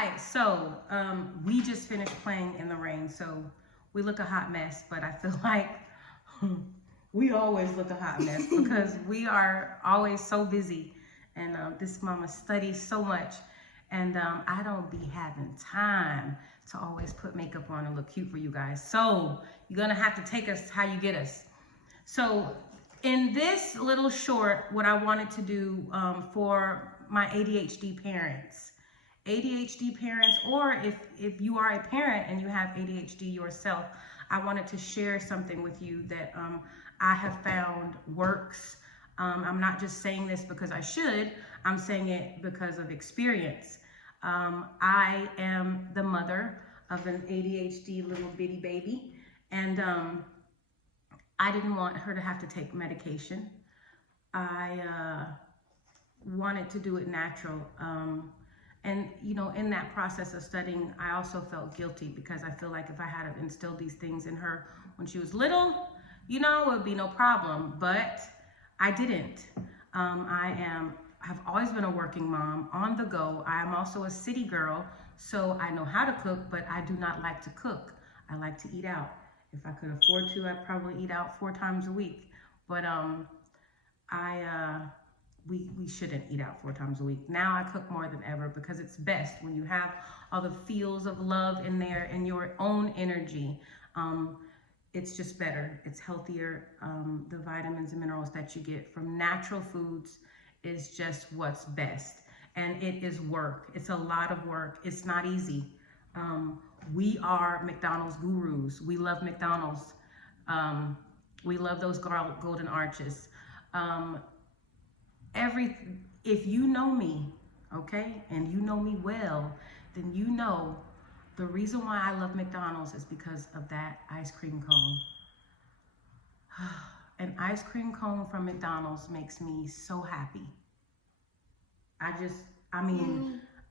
right, so we just finished playing in the rain, so we look a hot mess, but I feel like we always look a hot mess because we are always so busy, and this mama studies so much, and I don't be having time to always put makeup on and look cute for you guys. So you're gonna have to take us how you get us. So in this little short, what I wanted to do for my ADHD parents, or if you are a parent and you have ADHD yourself, I wanted to share something with you that I have found works. I'm not just saying this because I should, I'm saying it because of experience. I am the mother of an ADHD little bitty baby, and I didn't want her to have to take medication. I wanted to do it natural. And, you know, in that process of studying, I also felt guilty because I feel like if I had instilled these things in her when she was little, you know, it would be no problem, but I didn't. Have always been a working mom, on the go. I am also a city girl, so I know how to cook, but I do not like to cook. I like to eat out. If I could afford to, I'd probably eat out 4 times a week, but we shouldn't eat out 4 times a week. Now I cook more than ever because it's best when you have all the feels of love in there and your own energy. It's just better. It's healthier. The vitamins and minerals that you get from natural foods is just what's best. And it is work. It's a lot of work. It's not easy. We are McDonald's gurus. We love McDonald's. We love those golden arches. If you know me, okay, and you know me well, then you know the reason why I love McDonald's is because of that ice cream cone. An ice cream cone from McDonald's makes me so happy.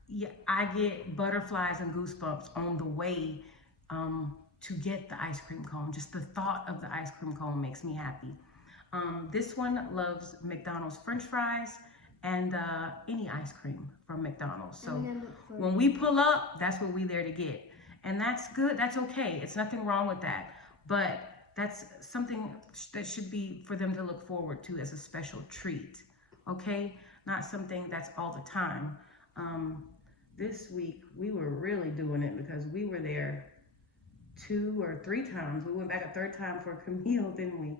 Yeah, I get butterflies and goosebumps on the way to get the ice cream cone. Just the thought of the ice cream cone makes me happy. This one loves McDonald's French fries and any ice cream from McDonald's. So when we pull up, that's what we there to get. And that's good, that's okay. It's nothing wrong with that. But that's something that should be for them to look forward to as a special treat, okay? Not something that's all the time. This week, we were really doing it because we were there 2 or 3 times. We went back a 3rd time for Camille, didn't we?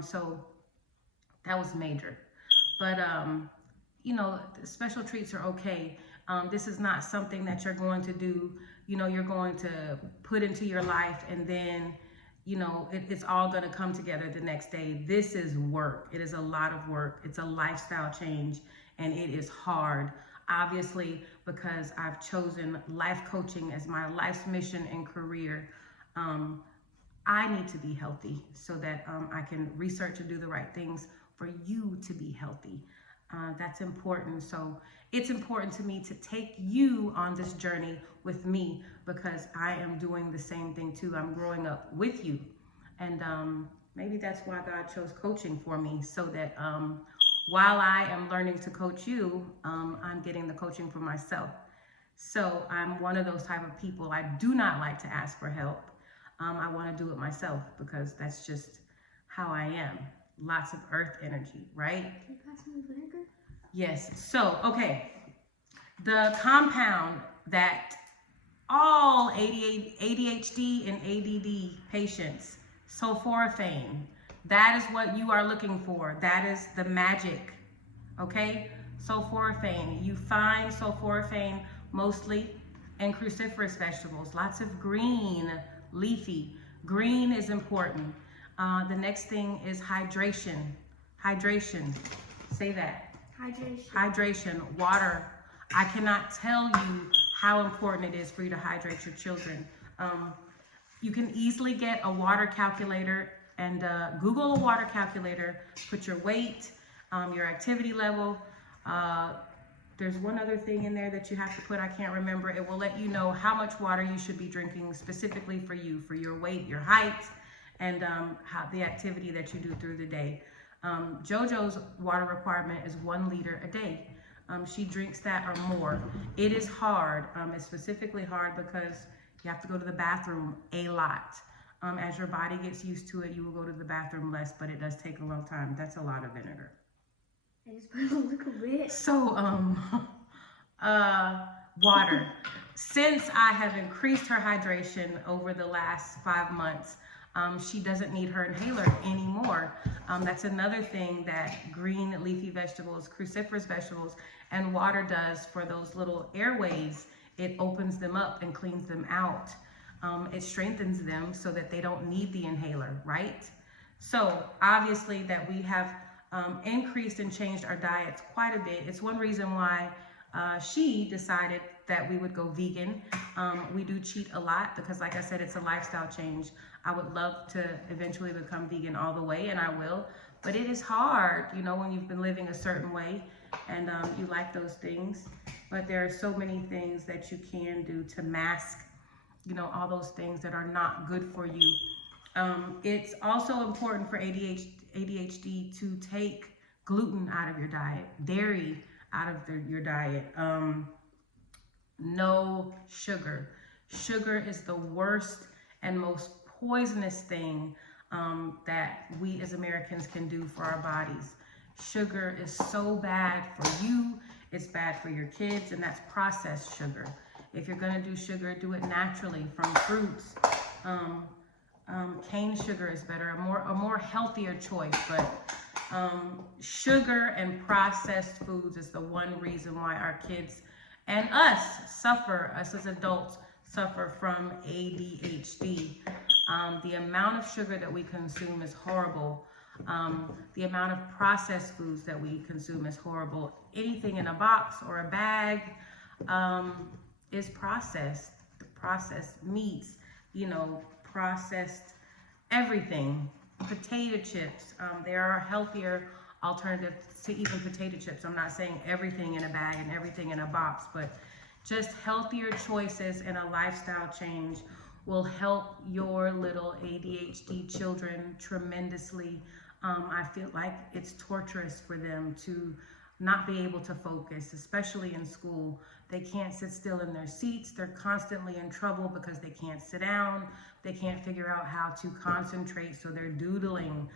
So that was major, but you know, special treats are okay. This is not something that you're going to do, you know, you're going to put into your life and then, you know, it's all going to come together the next day. This is work. It is a lot of work. It's a lifestyle change, and it is hard, obviously, because I've chosen life coaching as my life's mission and career. I need to be healthy so that I can research and do the right things for you to be healthy. That's important. So it's important to me to take you on this journey with me because I am doing the same thing too. I'm growing up with you. And maybe that's why God chose coaching for me, so that while I am learning to coach you, I'm getting the coaching for myself. So I'm one of those type of people. I do not like to ask for help. I want to do it myself because that's just how I am. Lots of earth energy, right? Can you pass me the vinegar? Yes. So, okay. The compound that all ADHD and ADD patients, sulforaphane, that is what you are looking for. That is the magic, okay? Sulforaphane. You find sulforaphane mostly in cruciferous vegetables. Lots of green, leafy. Green is important. The next thing is hydration. Hydration. Say that. Hydration. Hydration. Water. I cannot tell you how important it is for you to hydrate your children. You can easily get a water calculator and Google a water calculator. Put your weight, your activity level. There's one other thing in there that you have to put, I can't remember. It will let you know how much water you should be drinking specifically for you, for your weight, your height, and how the activity that you do through the day. JoJo's water requirement is 1 liter a day. She drinks that or more. It is hard. It's specifically hard because you have to go to the bathroom a lot. As your body gets used to it, you will go to the bathroom less, but it does take a long time. That's a lot of vinegar. I just put a little bit. So, water. Since I have increased her hydration over the last 5 months, she doesn't need her inhaler anymore. That's another thing that green leafy vegetables, cruciferous vegetables, and water does for those little airways. It opens them up and cleans them out. It strengthens them so that they don't need the inhaler, right? So obviously that we have increased and changed our diets quite a bit. It's one reason why she decided that we would go vegan. We do cheat a lot because, like I said, it's a lifestyle change. I would love to eventually become vegan all the way, and I will, but it is hard, you know, when you've been living a certain way and you like those things. But there are so many things that you can do to mask, you know, all those things that are not good for you. It's also important for ADHD to take gluten out of your diet, dairy out of your diet. No sugar. Sugar is the worst and most poisonous thing that we as Americans can do for our bodies. Sugar is so bad for you, it's bad for your kids, and that's processed sugar. If you're gonna do sugar, do it naturally from fruits. Cane sugar is better, a more healthier choice, but sugar and processed foods is the one reason why our kids and us as adults, suffer from ADHD. The amount of sugar that we consume is horrible. The amount of processed foods that we consume is horrible. Anything in a box or a bag is processed. Processed meats, you know, processed everything. Potato chips. There are healthier alternatives to even potato chips. I'm not saying everything in a bag and everything in a box, but just healthier choices and a lifestyle change will help your little ADHD children tremendously. I feel like it's torturous for them to not be able to focus, especially in school. They can't sit still in their seats. They're constantly in trouble because they can't sit down. They can't figure out how to concentrate, so they're doodling.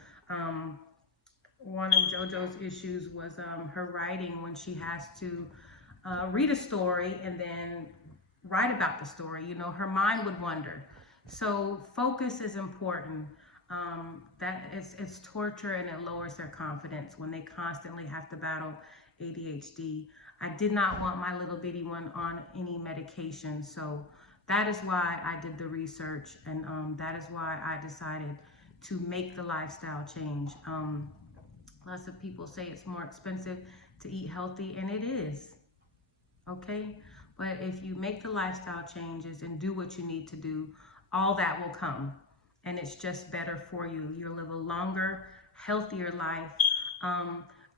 One of JoJo's issues was her writing, when she has to read a story and then write about the story. You know, her mind would wander. So focus is important. That it's torture, and it lowers their confidence when they constantly have to battle ADHD. I did not want my little bitty one on any medication, so that is why I did the research, and that is why I decided to make the lifestyle change. Lots of people say it's more expensive to eat healthy, and it is, okay? But if you make the lifestyle changes and do what you need to do, all that will come, and it's just better for you. You'll live a longer, healthier life.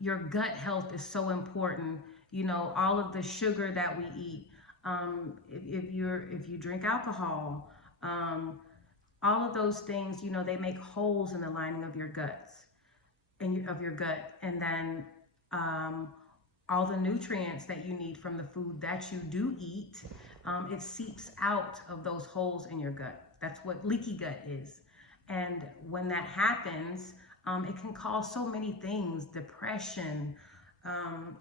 Your gut health is so important. You know, all of the sugar that we eat, if you drink alcohol, all of those things, you know, they make holes in the lining of your guts and of your gut, and then all the nutrients that you need from the food that you do eat, it seeps out of those holes in your gut. That's what leaky gut is. And when that happens, it can cause so many things, depression,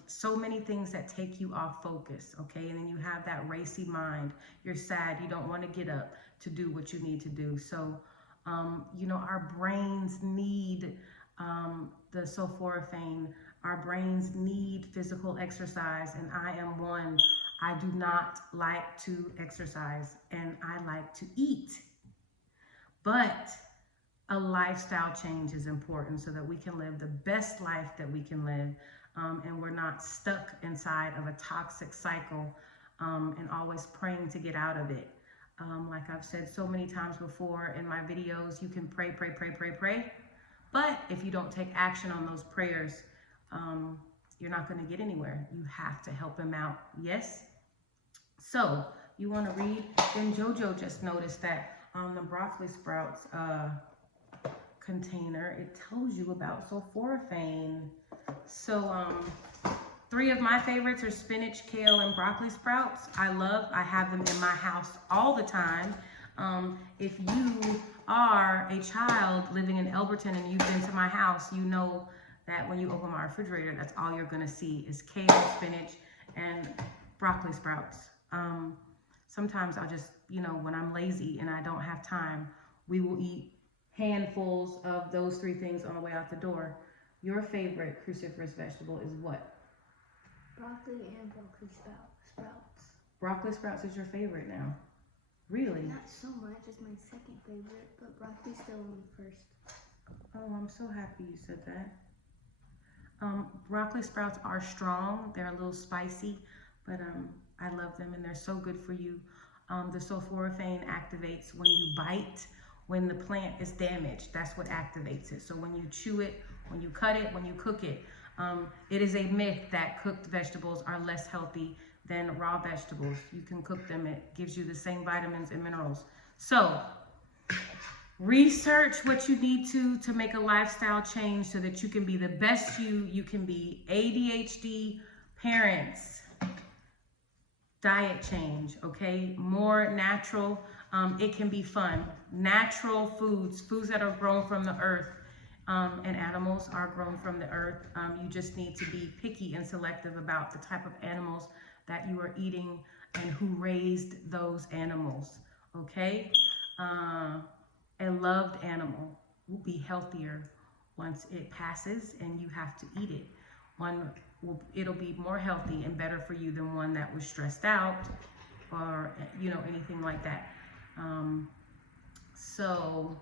so many things that take you off focus, okay? And then you have that racy mind. You're sad. You don't want to get up to do what you need to do. So, you know, our brains need the sulforaphane. Our brains need physical exercise, and I am one. I do not like to exercise, and I like to eat. But a lifestyle change is important so that we can live the best life that we can live, and we're not stuck inside of a toxic cycle and always praying to get out of it. Like I've said so many times before in my videos, you can pray, pray, pray, pray, pray. But if you don't take action on those prayers, you're not going to get anywhere. You have to help him out. Yes? So you want to read? Then JoJo just noticed that on the broccoli sprouts container, it tells you about sulforaphane. So Three of my favorites are spinach, kale, and broccoli sprouts. I have them in my house all the time. If you are a child living in Elberton and you've been to my house, you know that when you open my refrigerator, that's all you're gonna see is kale, spinach, and broccoli sprouts. Sometimes I'll just, when I'm lazy and I don't have time, we will eat handfuls of those three things on the way out the door. Your favorite cruciferous vegetable is what? Broccoli and broccoli sprouts. Broccoli sprouts is your favorite now? Really? Not so much. It's my second favorite, but broccoli's still on first. Oh, I'm so happy you said that. Broccoli sprouts are strong. They're a little spicy, but I love them and they're so good for you. The sulforaphane activates when you bite, when the plant is damaged. That's what activates it. So when you chew it, when you cut it, when you cook it, it is a myth that cooked vegetables are less healthy than raw vegetables. You can cook them. It gives you the same vitamins and minerals. So research what you need to make a lifestyle change so that you can be the best you can be. ADHD parents, diet change, okay? More natural. It can be fun. Natural foods that are grown from the earth, and animals are grown from the earth. You just need to be picky and selective about the type of animals that you are eating and who raised those animals, okay? A loved animal will be healthier once it passes and you have to eat it. It'll be more healthy and better for you than one that was stressed out or anything like that. So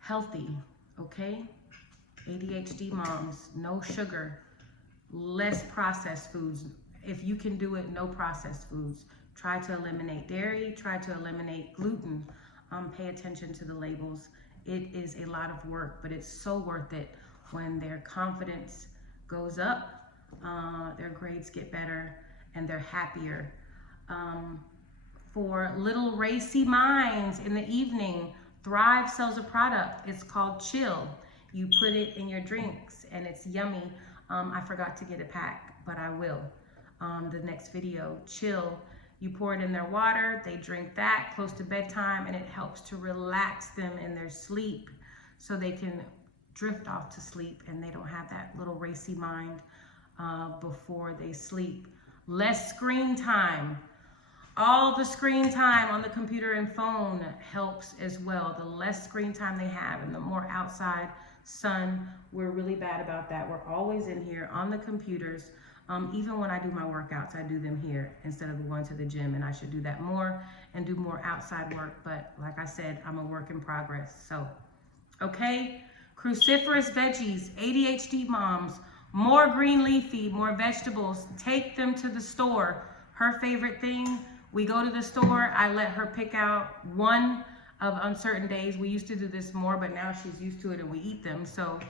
healthy, okay? ADHD moms, no sugar, less processed foods. If you can do it, no processed foods. Try to eliminate dairy, try to eliminate gluten. Pay attention to the labels. It is a lot of work, but it's so worth it. When their confidence goes up, their grades get better, and they're happier. For little racy minds in the evening, Thrive sells a product. It's called Chill. You put it in your drinks, and it's yummy. I forgot to get a pack, but I will. The next video, Chill. You pour it in their water, they drink that close to bedtime, and it helps to relax them in their sleep so they can drift off to sleep and they don't have that little racy mind before they sleep. Less screen time. All the screen time on the computer and phone helps as well. The less screen time they have and the more outside sun, we're really bad about that. We're always in here on the computers. Even when I do my workouts, I do them here instead of going to the gym, and I should do that more and do more outside work. But like I said, I'm a work in progress. So, okay, cruciferous veggies, ADHD moms, more green leafy, more vegetables. Take them to the store. Her favorite thing, we go to the store, I let her pick out one on certain days. We used to do this more, but now she's used to it and we eat them. So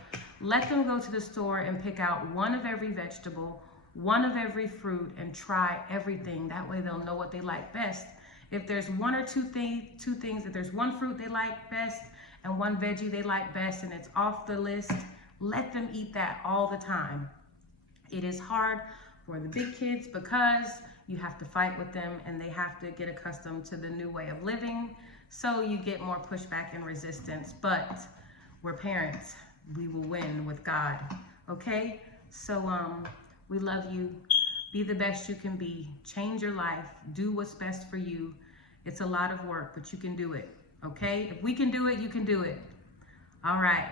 let them go to the store and pick out one of every vegetable, one of every fruit, and try everything. That way they'll know what they like best. If there's one or two things, if there's one fruit they like best and one veggie they like best and it's off the list, let them eat that all the time. It is hard for the big kids because you have to fight with them and they have to get accustomed to the new way of living. So you get more pushback and resistance, but we're parents. We will win with God, okay? So, we love you. Be the best you can be. Change your life. Do what's best for you. It's a lot of work, but you can do it, okay? If we can do it, you can do it. All right.